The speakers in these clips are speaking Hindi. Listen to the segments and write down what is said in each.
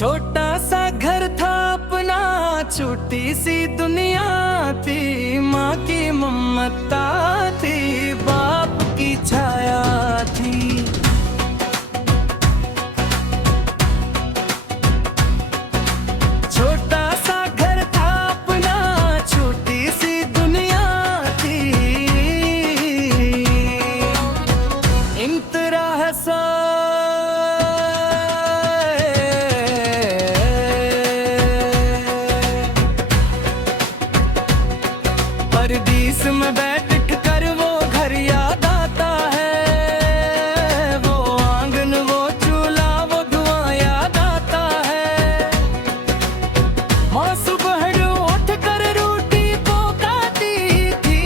छोटा सा घर था अपना, छोटी सी दुनिया थी। माँ की ममता थी, बाप की छाया थी। छोटा सा घर था अपना, छोटी सी दुनिया थी। इंतराह सा परदीस में बैठ कर वो घर याद आता है। वो आंगन, वो चूल्हा, वो धुआं याद आता है। माँ सुबह उठ कर रोटी पकाती थी।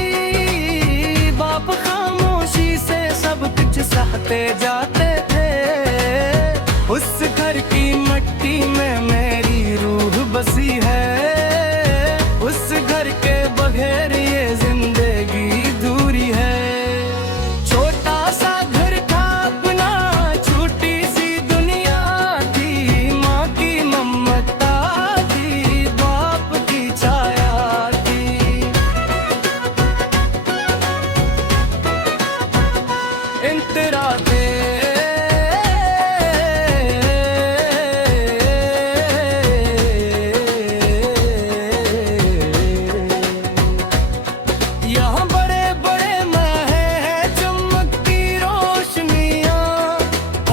बाप खामोशी से सब कुछ सहते जाते थे। उस घर की मिट्टी में मेरी रूह बसी है। उस घर के बगैर ये जिंदगी दूरी है। छोटा सा घर था अपना, छोटी सी दुनिया थी। माँ की ममता थी, बाप की छाया थी। इंतरा थे यहाँ बड़े बड़े महल हैं, चमकती रोशनियाँ।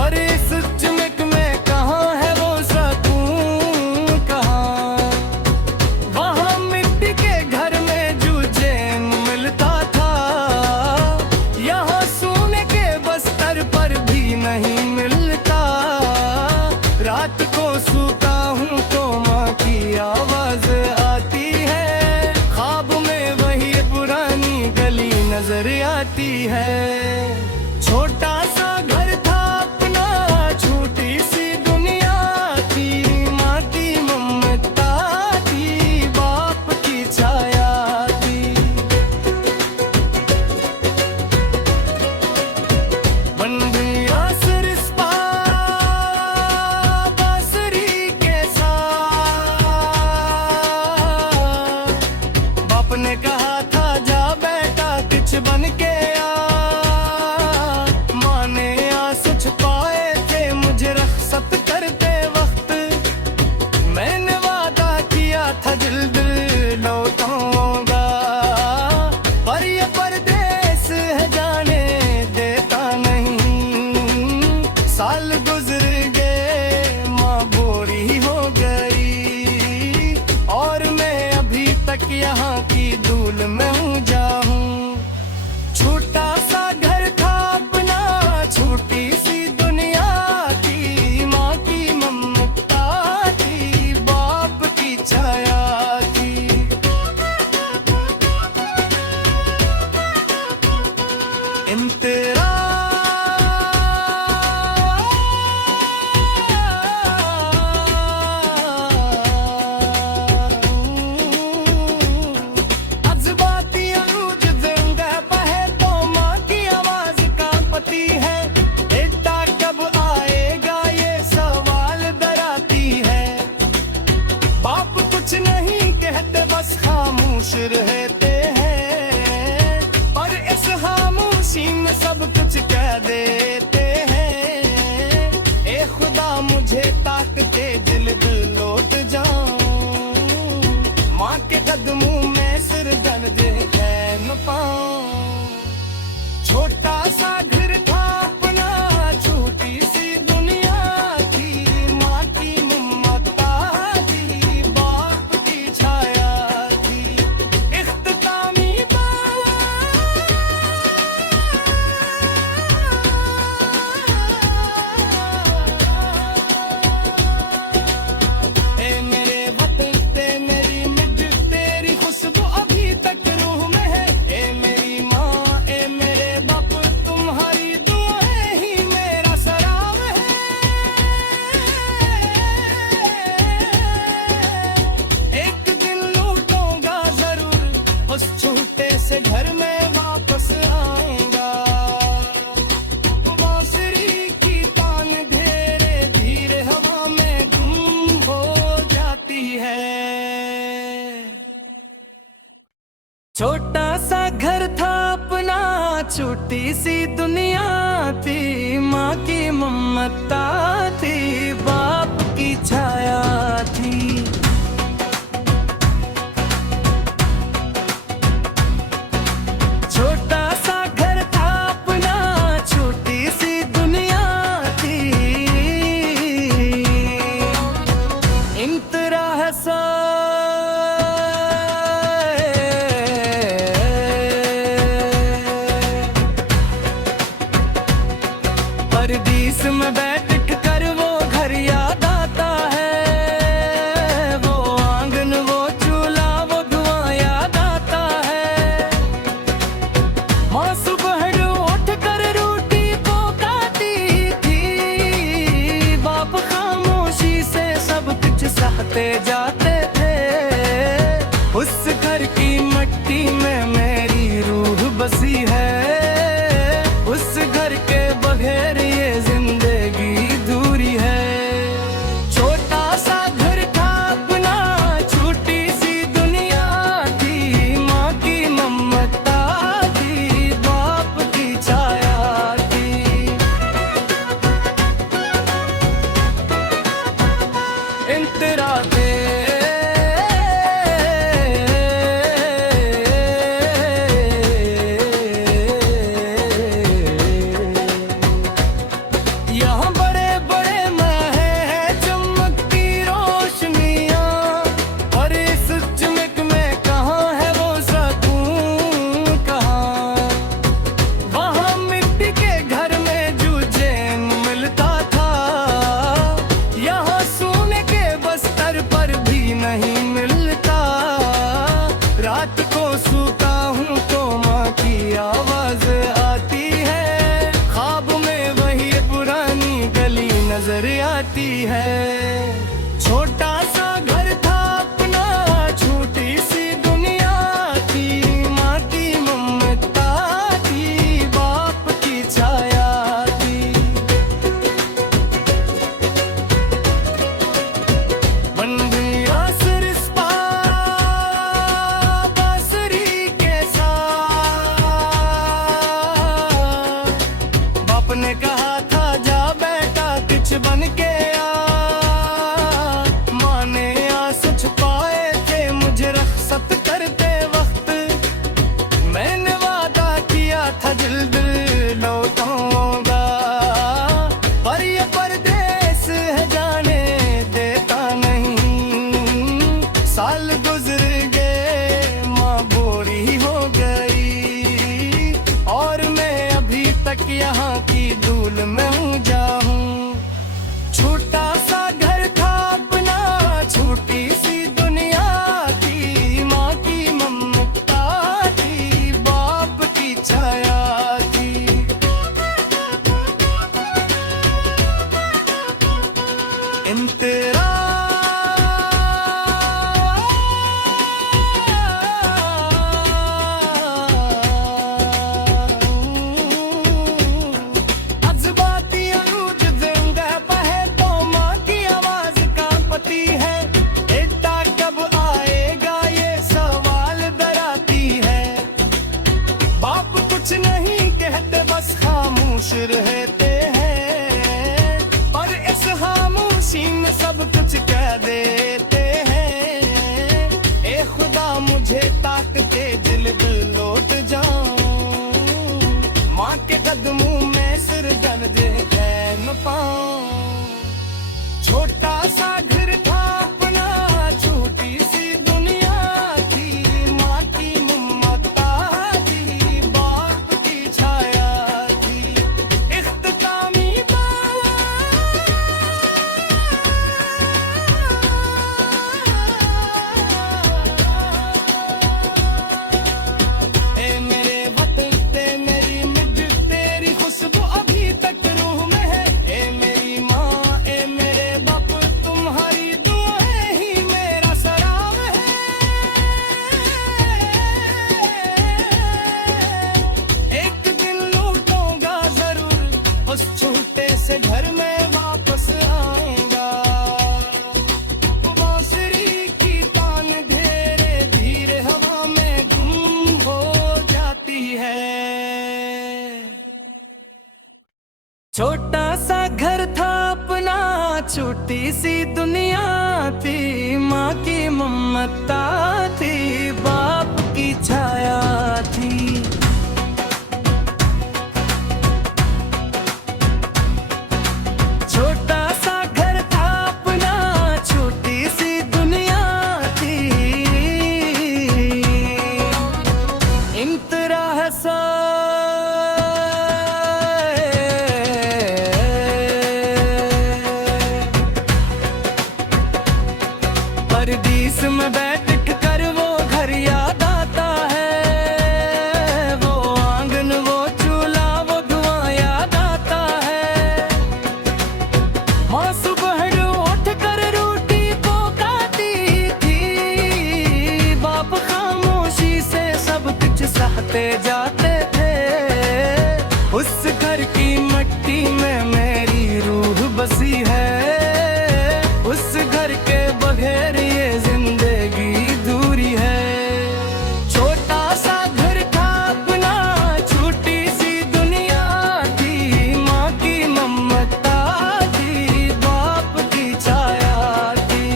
और इस चमक में कहाँ है वो सुकून, कहाँ? वहाँ मिट्टी के घर में जूझे मिलता था। यहाँ सोने के बस्तर पर भी नहीं मिलता। रात को सोता हूँ तो माँ की आवाज आती है। ख्वाब में वही पुरानी गली नजर आती है। छोटा सा घर था अपना, छोटी सी दुनिया थी। माँ की ममता थी, बाप की छाया थी। बन गई आसर इस बांसुरी के साथ। बाप ने कहा था जा बेटा कुछ बन के आ। माँ ने आंसू छुपाए थे मुझे रखसत करते वक्त। मैंने वादा किया था जल्द लौटाऊंगा। पर ये परदेस है जाने देता नहीं। साल गुजर गए, माँ बोरी हो गई। और मैं अभी तक यहाँ की धूल में हूँ जाऊँ। छोटा सा घर था अपना, छोटी सी दुनिया थी। माँ की ममता थी, बाप की छाया थी। इंतरा अजबाती अरूज जिंदा बहे तो माँ की आवाज कांपती है। बेटा कब आएगा ये सवाल डराती है। बाप कुछ नहीं कहते बस खामोश रहते हैं। पर इस खामोशी में सब कुछ कह देते हैं। ए खुदा मुझे ताकते दिल लौट जाऊं। माँ के कदमों में सिर दर्द है न पाऊं। छोटा सा घर था अपना, छोटी सी दुनिया थी। माँ की ममता थी, बाप की छाया थी। इख्तितामी बात छोटा सा घर था अपना, छोटी सी दुनिया थी। माँ की ममता थी, बाप की छाया थी। छोटा सा घर था अपना, छोटी सी दुनिया थी। इंतराह सा परदीस में बैठ कर वो घर याद आता है। वो आंगन, वो चूल्हा, वो धुआं याद आता है। माँ सुबह उठ कर रोटी पकाती थी। बाप खामोशी से सब कुछ सहते जाते थे। उस घर की मिट्टी में मेरी रूह बसी है। उस घर के बगैर ये जिंदगी दूरी है। छोटा सा घर था अपना, छोटी सी दुनिया थी। माँ की ममता थी, बाप की छाया थी। इंतरा थे यहाँ बड़े बड़े महल हैं, चमकती रोशनियाँ। और इस चमक में कहाँ है वो सुकून, कहाँ? वहाँ मिट्टी के घर में जो चैन मिलता था, यहाँ सोने के बस्तर पर भी नहीं मिलता। रात को सोता हूँ तो माँ की आवाज आती है। ख्वाब में वही पुरानी गली नजर आती है। छोटा सा घर था अपना, छोटी सी दुनिया थी। माँ की ममता थी, बाप की छाया थी। बन गई आसर इस बांसुरी के साथ। बाप ने कहा था जा बेटा कुछ बन के आ। माँ ने आंसू छुपाए थे मुझे रखसत करते वक्त। मैंने वादा किया था जल्द लौटाऊंगा, पर ये परदेस है जाने देता नहीं। साल गुजर गए, माँ बोरी हो गई। और मैं अभी तक यहाँ की धूल में हूँ जाऊं। छोटा सा घर था अपना, छोटी सी दुनिया थी। माँ की ममता थी, बाप की छाया थी। इंतरा अज़बाती अरूज जिंदा बहे तो माँ की आवाज कांपती है। बेटा कब आएगा ये सवाल डराती है। बाप कुछ नहीं कहते बस खामोश रहते हैं। पर इस खामोशी में सब कुछ कह देते हैं। ए खुदा मुझे ताकते जल्द लौट जाऊं। माँ के कदमों में सिर गन दे न पाऊं। छोटा सा घर था अपना, छोटी सी दुनिया थी। माँ की ममता थी, बाप की छाया थी। इख्तितामी बात छोटी सी दुनिया थी, माँ की ममता थी, बाप की छाया थी। छोटा सा घर था अपना, छोटी सी दुनिया थी, इंतराह सा परदीस में बैठ कर वो घर याद आता है, वो आंगन, वो चूल्हा, वो धुआं याद आता है। माँ सुबह उठ कर रोटी पकाती थी, बाप खामोशी से सब कुछ सहते जाते थे। उस घर की मिट्टी में मेरी रूह बसी है, उस घर के बगैर ये जिंदगी दूरी है। छोटा सा घर था अपना, छोटी सी दुनिया थी, माँ की ममता थी, बाप की छाया थी।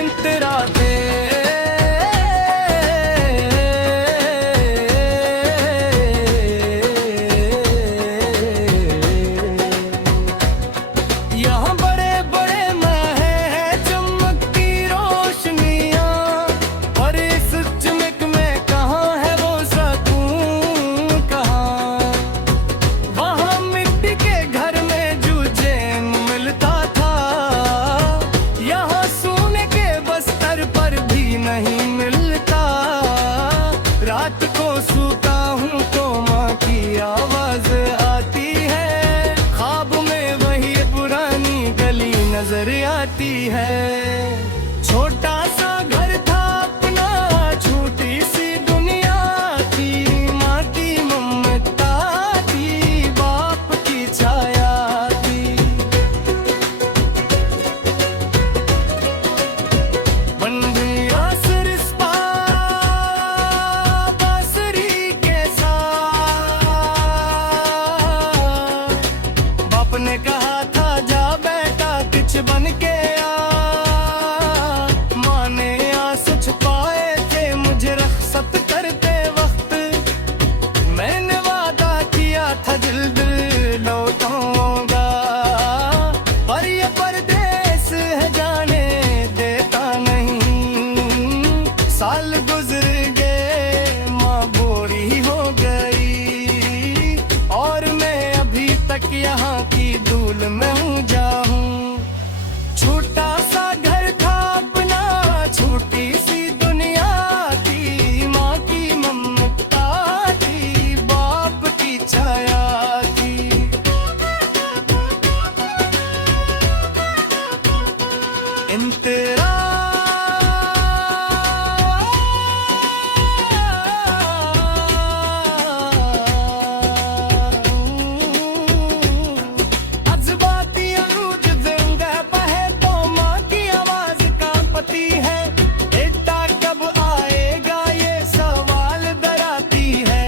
इंतरा थे यहाँ बड़े बड़े महल हैं, चमकती रोशनियाँ, और इस चमक में कहाँ है वो सुकून कहाँ। वहाँ मिट्टी के घर में जूझे मिलता था, यहाँ सोने के बस्तर पर भी नहीं मिलता। रात को सोता हूँ तो माँ की आवाज आती है, ख्वाब में वही पुरानी गली नजर आती है। छोटा सा घर था अपना, छोटी सी दुनिया थी, माँ की ममता थी, बाप की छाया थी। बंदिया सिरस्ता बांसुरी के साथ, बाप ने कहा था जा बेटा कुछ बन के आ। माँ ने आंसू छुपाए थे मुझे रखसत करते वक्त, मैंने वादा किया था जल्द लौटाऊंगा, पर ये परदेस है जाने देता नहीं। साल गुजर गए, माँ बोरी हो गई, और मैं अभी तक यहाँ की धूल में हूँ जाऊं। छोटा सा घर था अपना, छोटी सी दुनिया थी, माँ की ममता थी, बाप की छाया थी। इंतरा अजबाती अरूज जिंदा बहे तो माँ की आवाज कांपती है, बेटा कब आएगा ये सवाल डराती है।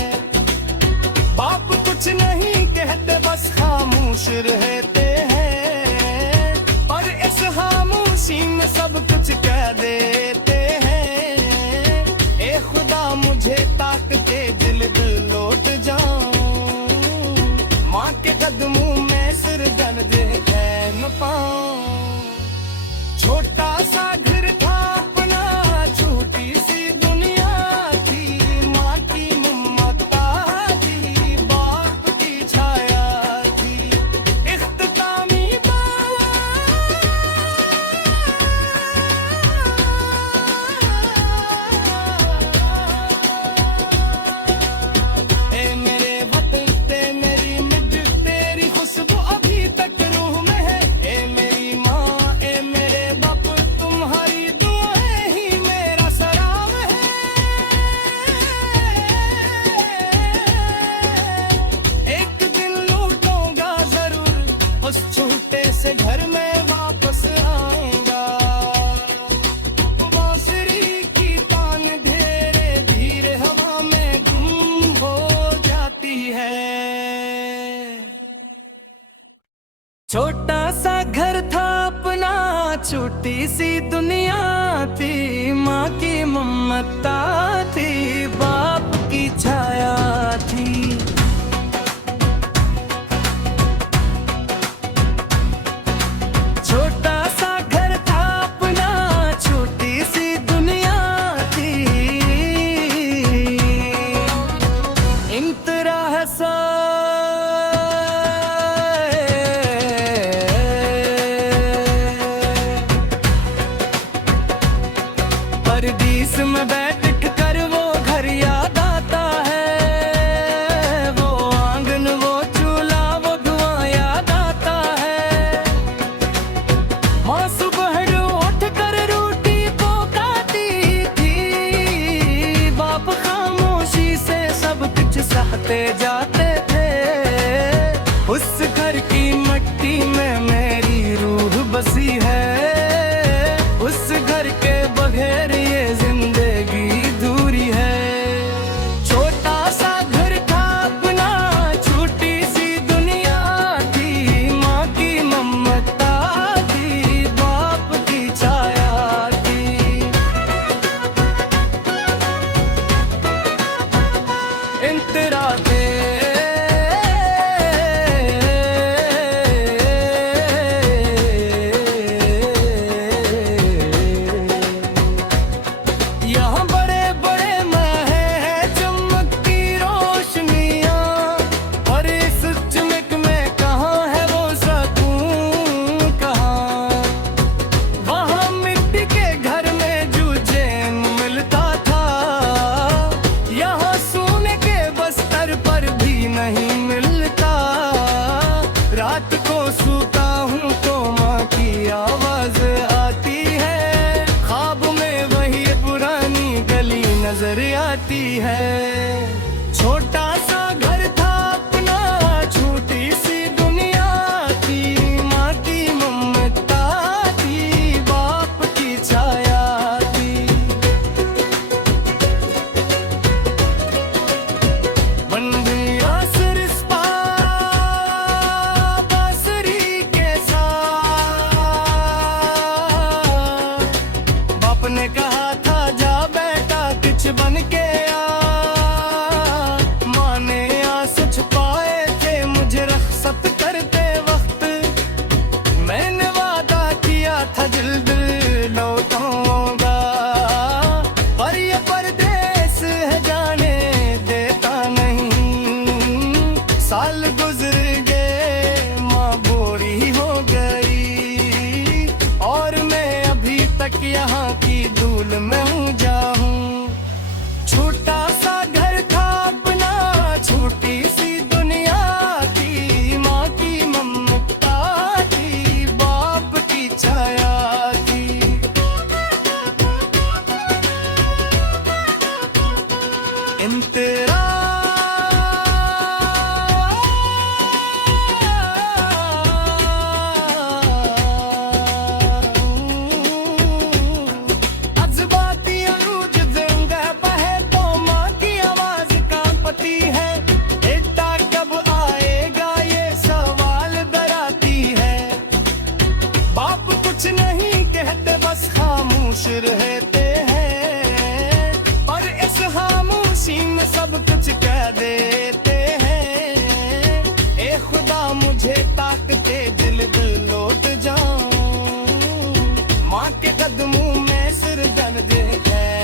बाप कुछ नहीं कहते बस खामोश रहते हैं, पर इस खामोशी में सब कुछ कह देते हैं। ए खुदा मुझे ताकते दिल लौट जाऊं, माँ के कदमों में सिर दर्द है न पाऊं। छोटा सा घर था अपना, छोटी सी दुनिया थी, माँ की ममता थी, बाप की छाया थी। इख्तितामी ए मेरे वतन ते मेरी मिट्टी, तेरी खुशबू अभी तक रूह में है। ए मेरी माँ, ए मेरे बाप, तुम्हारी दुआएं ही मेरा सलाम है। एक दिन लौटूंगा जरूर, उस छोटे से घर में वापस आऊंगा। बांसुरी की तान धीरे धीरे हवा में गुम हो जाती है। छोटा सा घर था अपना, छोटी सी दुनिया थी, माँ की ममता थी, बाप की छाया थी। छोटा सा घर था अपना, छोटी सी दुनिया थी, इंतराह सा परदीस में बैठ कर वो घर याद आता है, वो आंगन वो चूल्हा वो धुआं याद आता है। माँ सुबह उठ कर रोटी पकाती थी, बाप खामोशी से सब कुछ सहते जाते थे। उस घर की मिट्टी में मेरी रूह बसी है, उस घर के बगैर ये जिंदगी दूरी है। छोटा सा घर था अपना, छोटी सी दुनिया थी, माँ की ममता थी, बाप की छाया थी। इंतरा थे यहाँ बड़े बड़े महल हैं, चमकती रोशनियाँ, और इस चमक में कहाँ है वो सुकून कहाँ। वहाँ मिट्टी के घर में जो चैन मिलता था, यहाँ सोने के बस्तर पर भी नहीं मिलता। रात को सोता हूँ तो माँ की आवाज आती है, ख्वाब में वही पुरानी गली नजर आती है। छोटा सा घर था अपना, छोटी सी दुनिया थी, माँ की ममता थी, बाप की छाया थी। बन गया सिरस्ता बांसुरी के साथ, बाप ने कहा था जा बेटा कुछ बन के आ। माँ ने आंसू छुपाए थे मुझे रखसत करते वक्त, मैंने वादा किया था जल्द लौटाऊंगा, पर ये परदेस है जाने देता नहीं। साल गुजर गए माँ बूढ़ी हो गई, और मैं अभी तक यहाँ की धूल में हूँ जाऊं। छोटा सा घर था अपना, छोटी सी दुनिया थी, माँ की ममता थी, बाप की छाया थी। इंतरा अजबाती अरूज जिंदा बहे तो माँ की आवाज कांपती है, बेटा कब आएगा ये सवाल डराती है। बाप कुछ नहीं कहते बस खामोश रहते हैं, पर इस खामोशी में सब कुछ कह देते हैं। ए खुदा मुझे ताकते दिल लौट जाऊं, माँ के कदमों में सिर गन दे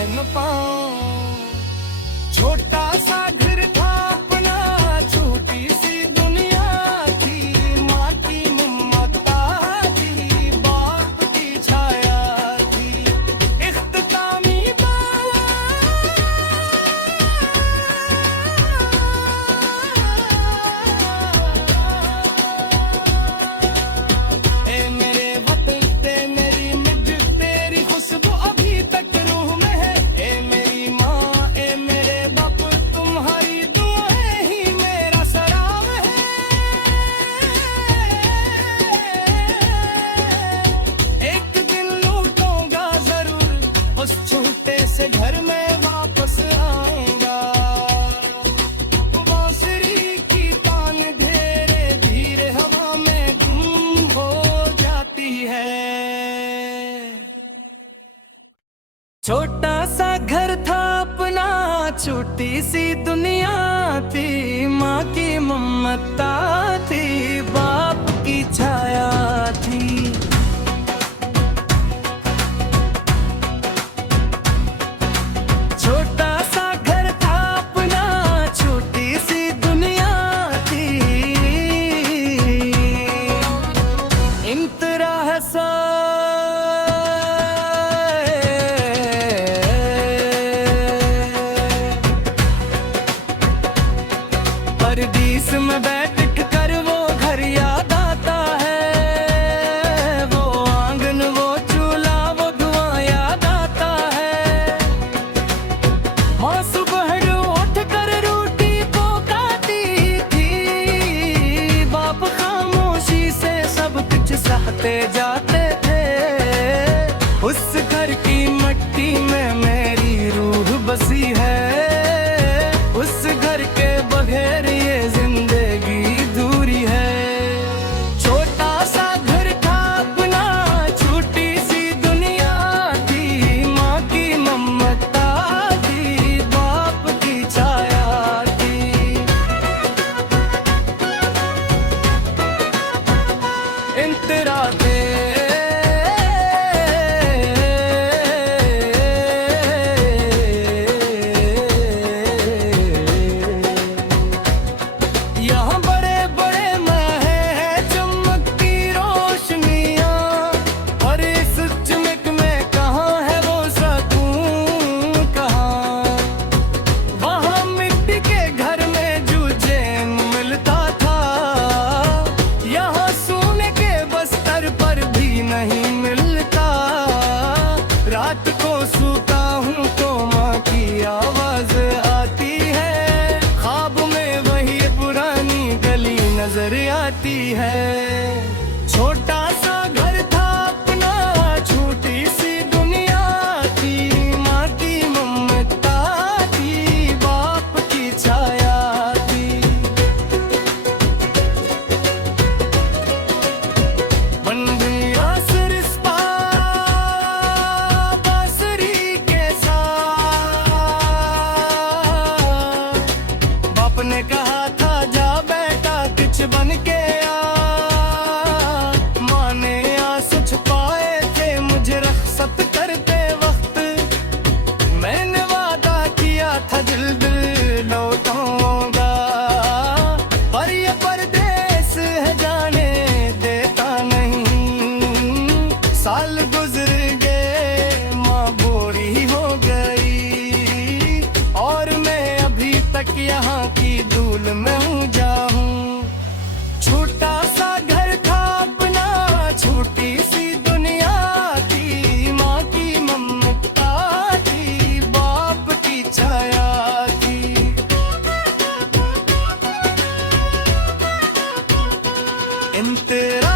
न पाऊं। छोटा सा घर था अपना, छोटी सी दुनिया थी, माँ की ममता थी, बाप की छाया थी। छोटी सी दुनिया थी, माँ की ममता थी, बाप की छाया थी। छोटा सा घर था अपना, छोटी सी दुनिया थी, इंतरा है परदीस में बैठ कर वो घर याद आता है, वो आंगन वो चूल्हा वो धुआं याद आता है। माँ सुबह उठ कर रोटी पकाती थी, बाप खामोशी से सब कुछ सहते जाते थे। उस घर की मिट्टी में मेरी रूह बसी है, उस घर के बगैर ये जिंदगी दूरी है। छोटा सा घर था अपना, छोटी सी दुनिया थी, माँ की ममता थी, बाप की छाया थी। इंतरा थे यहाँ बड़े बड़े महल हैं, चमकती रोशनियाँ, और इस चमक में कहाँ है वो सुकून कहाँ। वहाँ मिट्टी के घर में जूझे मिलता था, यहाँ सोने के बस्तर पर भी नहीं मिलता। रात को सोता हूँ तो माँ की आवाज आती है, ख्वाब में वही पुरानी गली नजर आती है। छोटा सा घर था अपना, छोटी सी दुनिया थी, माँ की ममता थी, बाप की छाया थी। बन गया सिरस्ता बांसुरी के साथ, बाप ने कहा था जा बेटा कुछ बन के आ। माँ ने आंसू छुपाए थे मुझे रखसत करते वक्त, मैंने वादा किया था दिल दिल लौटाऊंगा, पर ये परदेस है जाने देता नहीं। साल गुजर गए माँ बूढ़ी हो गई, और मैं अभी तक यहाँ की धूल में हूँ जाऊँ। छोटा सा घर था अपना, छोटी सी दुनिया थी, माँ की ममता थी, बाप की छाया थी। इंतरा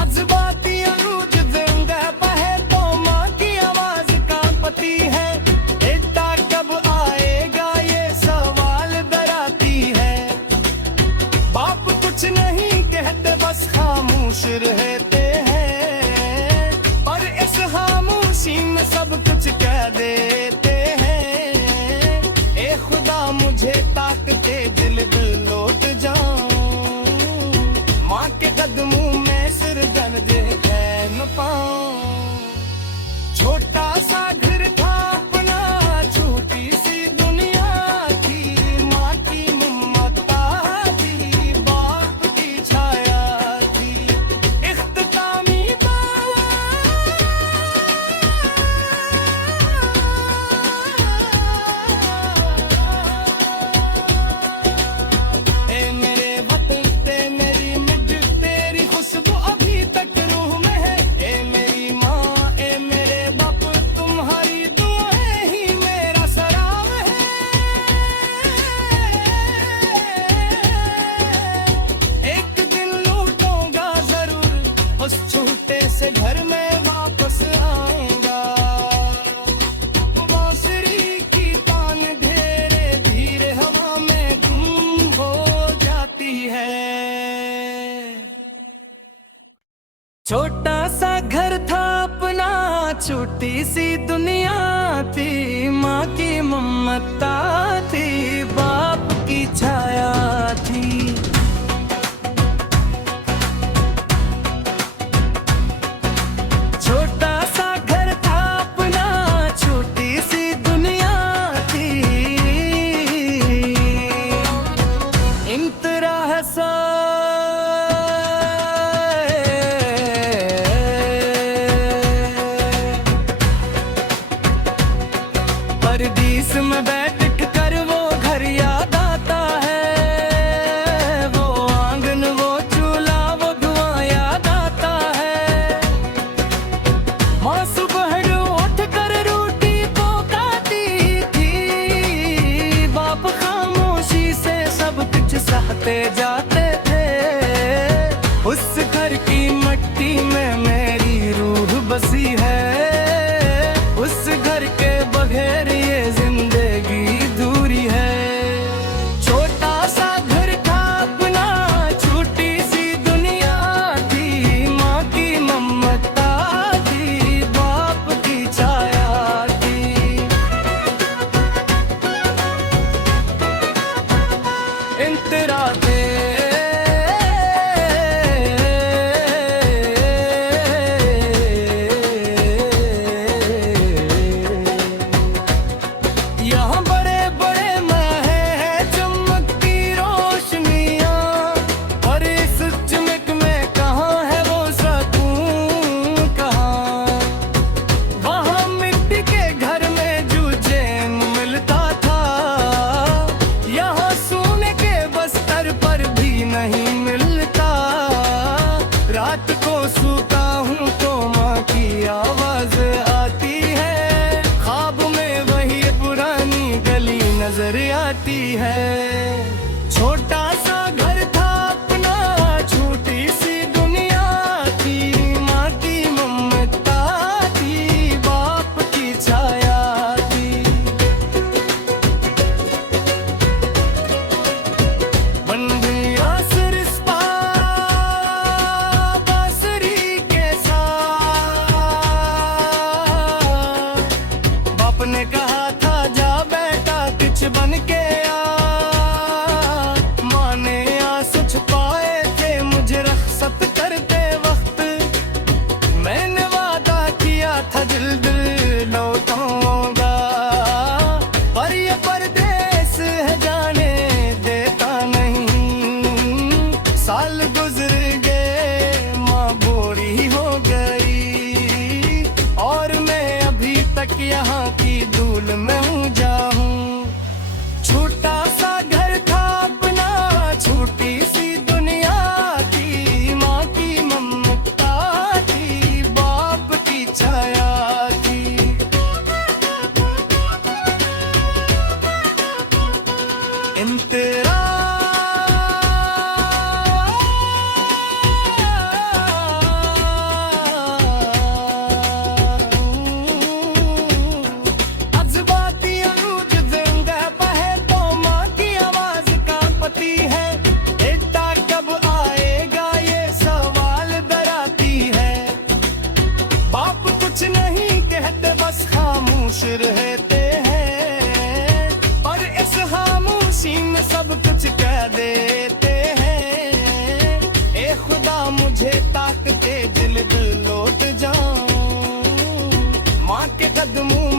अजबाती अरूज जिंदा बहे तो माँ की आवाज कांपती है, बेटा कब आएगा ये सवाल डराती है। बाप कुछ नहीं कहते बस खामोश रहते हैं, पर इस खामोशी में सब कुछ कह देते हैं। ए खुदा मुझे ताकते दिल लौट जाऊं, माँ के कदमों में सिर दर्द है न पाऊं। छोटा सा घर था अपना, छोटी सी दुनिया थी, माँ की ममता थी, बाप की छाया थी। इख्तितामी बात छोटी सी दुनिया थी, माँ की ममता थी, बाप की छाया थी। छोटा सा घर था अपना, छोटी सी दुनिया थी, इंतराह सा परदीस में बैठ कर वो घर याद आता है, वो आंगन वो चूल्हा वो धुआं याद आता है। माँ सुबह उठ कर रोटी पकाती थी, बाप खामोशी से सब कुछ सहते जाते थे। उस घर की मिट्टी में मेरी रूह बसी है, उस घर के बगैर ये जिंदगी दूरी है। छोटा सा घर था अपना, छोटी सी दुनिया थी, माँ की ममता थी, बाप की छाया थी। इंतरा थे यहाँ बड़े बड़े महल हैं, चमकती रोशनियाँ, और इस चमक में कहाँ है वो सुकून कहाँ। वहाँ मिट्टी के घर में जूझे मिलता था, यहाँ सोने के बस्तर पर भी नहीं मिलता। रात को सोता हूँ तो माँ की आवाज आती है, ख्वाब में वही पुरानी गली नजर आती है। छोटा सा घर था अपना, छोटी सी दुनिया थी, माँ की ममता थी, बाप की छाया थी। बन गया सिरस्ता बांसुरी के साथ, बाप ने कहा था जा बेटा कुछ बन के आ। माँ ने आंसू छुपाए थे मुझे रखसत करते वक्त, मैंने वादा किया था जल्द लौटाऊंगा, पर ये परदेस है जाने देता नहीं। साल गुजर गए माँ बोरी हो गई, और मैं अभी तक यहाँ की धूल में हूँ जाऊं। छोटा सा घर था अपना, छोटी सी दुनिया थी, माँ की ममता थी, बाप की छाया थी। इंतरा अजबाती अरूज जिंदा बहे तो माँ की आवाज कांपती है, बेटा कब आएगा ये सवाल डराती है। बाप कुछ नहीं कहते बस खामोश रहते हैं, और इस खामोशी में सब कुछ कह देते हैं। ए खुदा मुझे ताकते दिल लौट जाऊं, माँ के कदमों